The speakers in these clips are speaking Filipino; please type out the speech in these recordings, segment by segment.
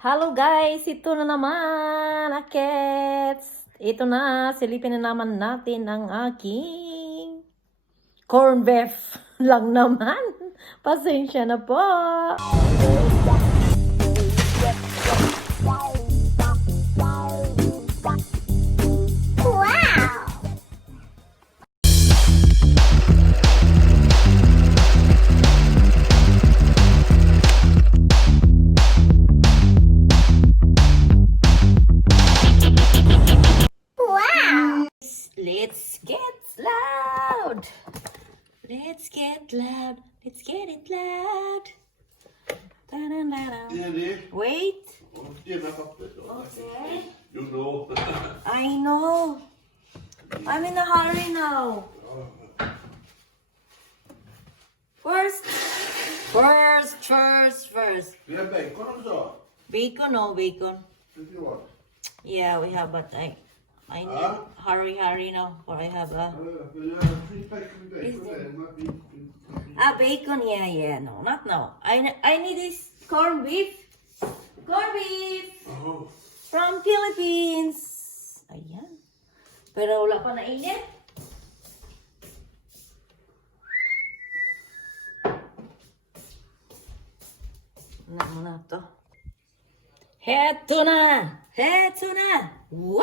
Hello guys, ito na naman, Akets. Ito na, silipin na naman natin ang aking corn beef lang naman. Pasensya na po. Let's get loud. Let's get loud. Let's get it loud. Wait. Okay. You know. I know. I'm in a hurry now. First. We have bacon also. Bacon, no bacon. If you want. Yeah, we have, but I need hurry now. For I have a Bacon bacon. Yeah. No, not now. I need this corned beef. Corned beef Oh. from Philippines. Ayan. Pero wala pa na init. Muna to. Heto na! Wow!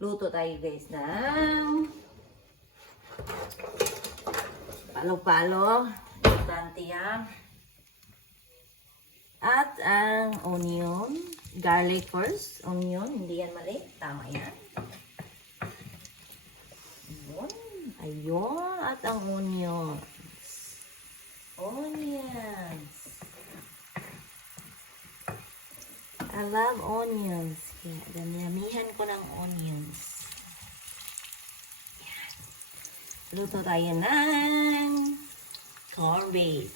Luto tayo guys ng palo-palo. Importante yan. At ang onion. Garlic first. Onion. Hindi yan mali. Tama yan. Ayun. At ang onions. I love onions. Kaya damihan ko ng onions. Yan. Luto tayo ng corned beef.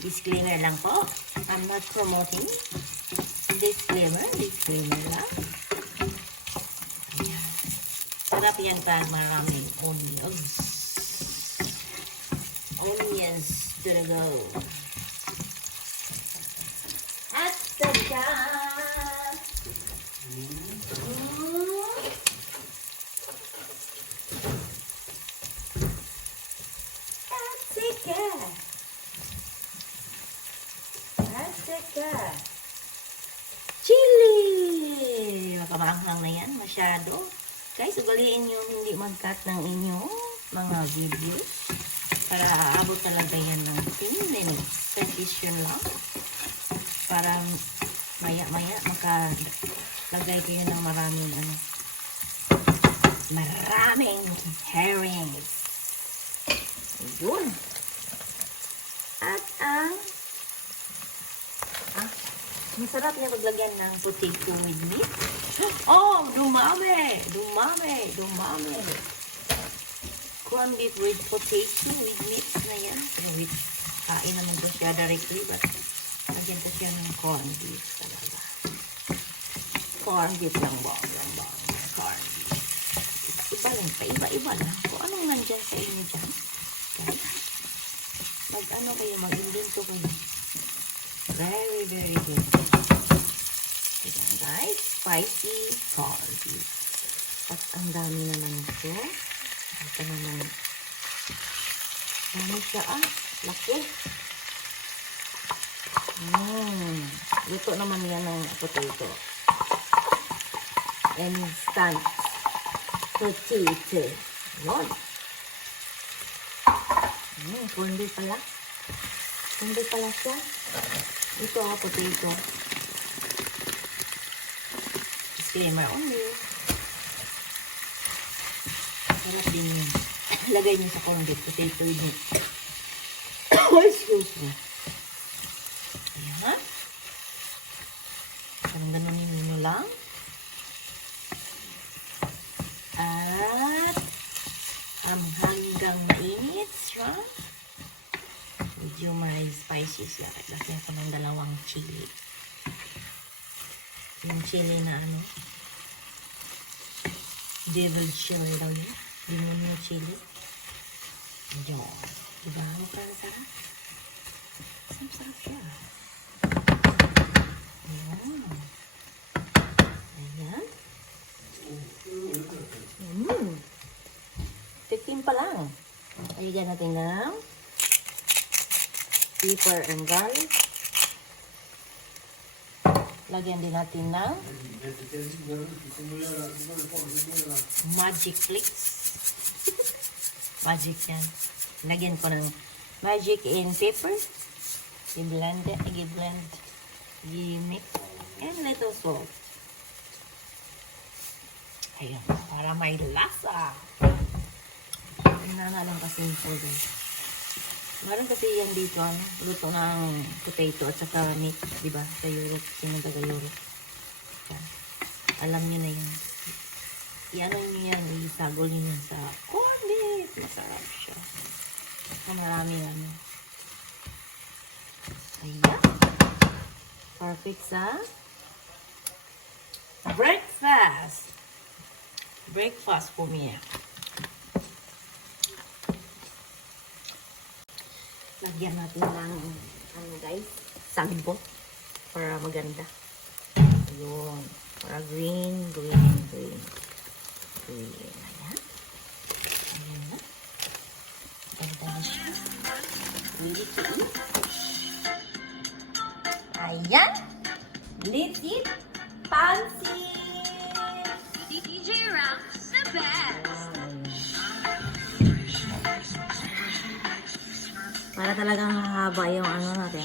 Disclaimer lang po. I'm not promoting. Disclaimer lang. Ayan. Sarap yan pa maraming onions. Onions to the go. At saka chili. Makamanghang na yan masyado. Guys, ugaliin yung hindi mag-cut ng inyong mga videos para aabot talaga yan ng 10 minutes. Transition lang. Para maya-maya makalagay kayo ng maraming herrings. Yun. At masarap niya maglagyan ng potato with meat. Oh, dumami. Corned beef with potato with meat na yan. With kain naman ko siya directly, but lagyan ko siya ng corned beef talaga. Corned beef lang ba? Corned beef. Iba lang. Kung anong nandyan sa inyo dyan. Guys, mag-invento kayo. Very, very good. Ayan guys, spicy corned beef. At ang dami naman ito. Ito naman. Dami siya laki. Luto naman yan ng potato. Instant potato. Yun. Corned beef pala. Corned beef pala siya. Ito potato. Disclaimer only. Wala din yun. Lagay niyo sa corned beef potato yun. Excuse me. Ayan. Parang ganunin nyo lang. At hanggang mainit siya. Medyo may spicy siya. Lagyan ko ng 2 chili. Yung chili na devil chili daw yun. Demonyo chili. Diyan. Diba? Parang sarap. Masarap siya. Ayan. Ayan. Tikim pa lang. Lagyan natin ng pepper and garlic. Lagyan din natin ng magic flakes. Magic yan. Lagyan ko ng magic and pepper. I-blend it. I-blend. I-mix. And little salt. Ayan. Para may lasa. Hinana lang kasi yung powder. Meron kasi yan dito, luto ng potato at saka meat, di ba? Sa Europe, sinataga-Europe. Alam nyo na yan. I-ano nyo yan, isagol nyo yan sa corned beef. Masarap siya. So, maraming ano. Ayan. Perfect sa breakfast. Breakfast for me. Lagyan natin ng, ano guys, sagbo para maganda. Ayun. Para green. Ayan. Ayan na. Ganda na siya. Ready to eat. Ayan. Let's eat pancit. DJ Rock, the best. Para talagang mahaba yung ano natin.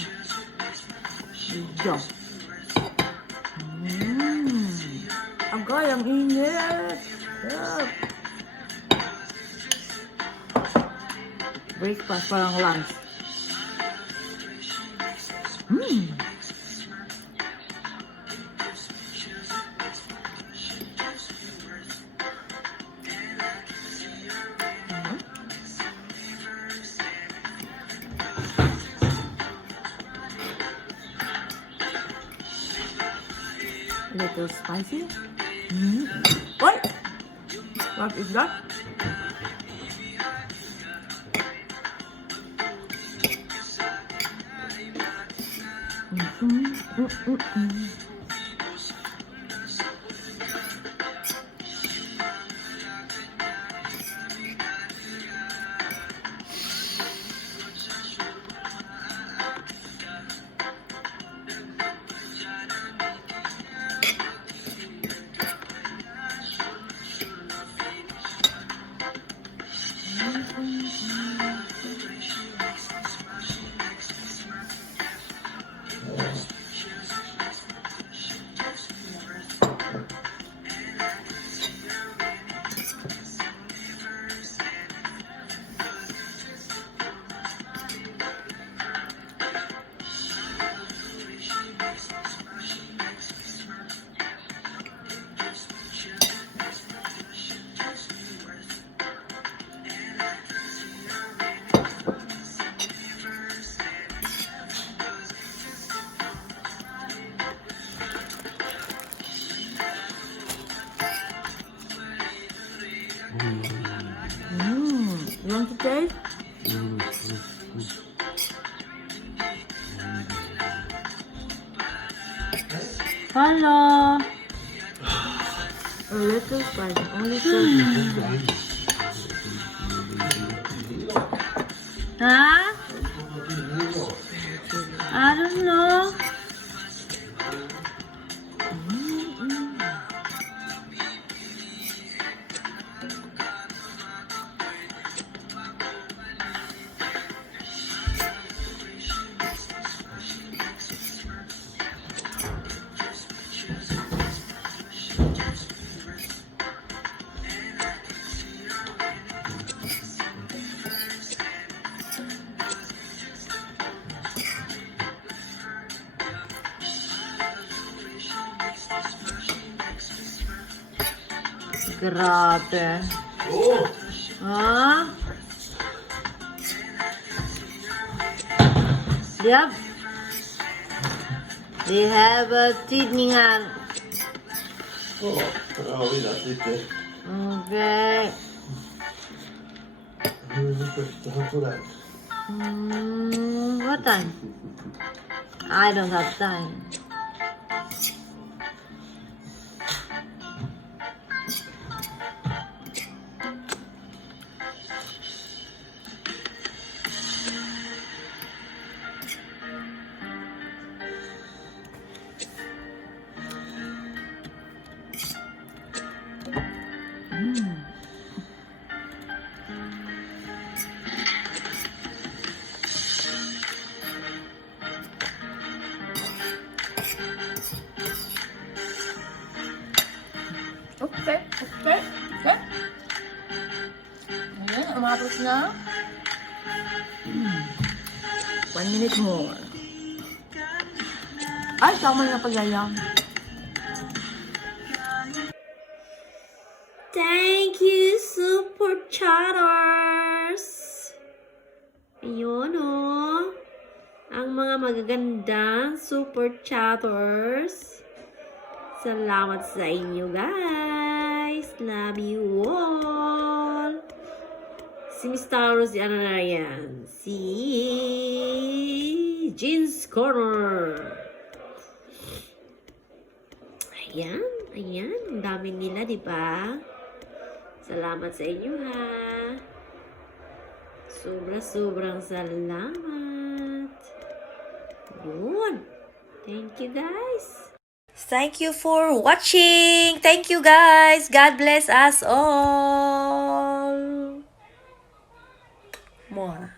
Video. Agay, ang init. Yup. Breakfast, parang lunch. Little spicy. What? What is that? You want to taste? Hello. A little spicy, only spicy. Huh? I don't know. Grabe. Oh! Ha? Yep. They have a tidningan. Oh, vi lät lite. Okay. Nu är det första på den. What time? I don't have time. Okay. Ayan, umabot na. 1 minute more. Ay, tama na pagyayang. Thank you, super chatters! Ayun, oh. Ang mga magagandang super chatters. Salamat sa inyo, guys. Love you all. Si Miss Taro, si ano na yan? Si Jeans Corner. Ayan. Ang dami nila, di ba? Salamat sa inyo, ha. Sobrang salamat. Yun. Thank you, guys. Thank you for watching. Thank you, guys. God bless us all. More.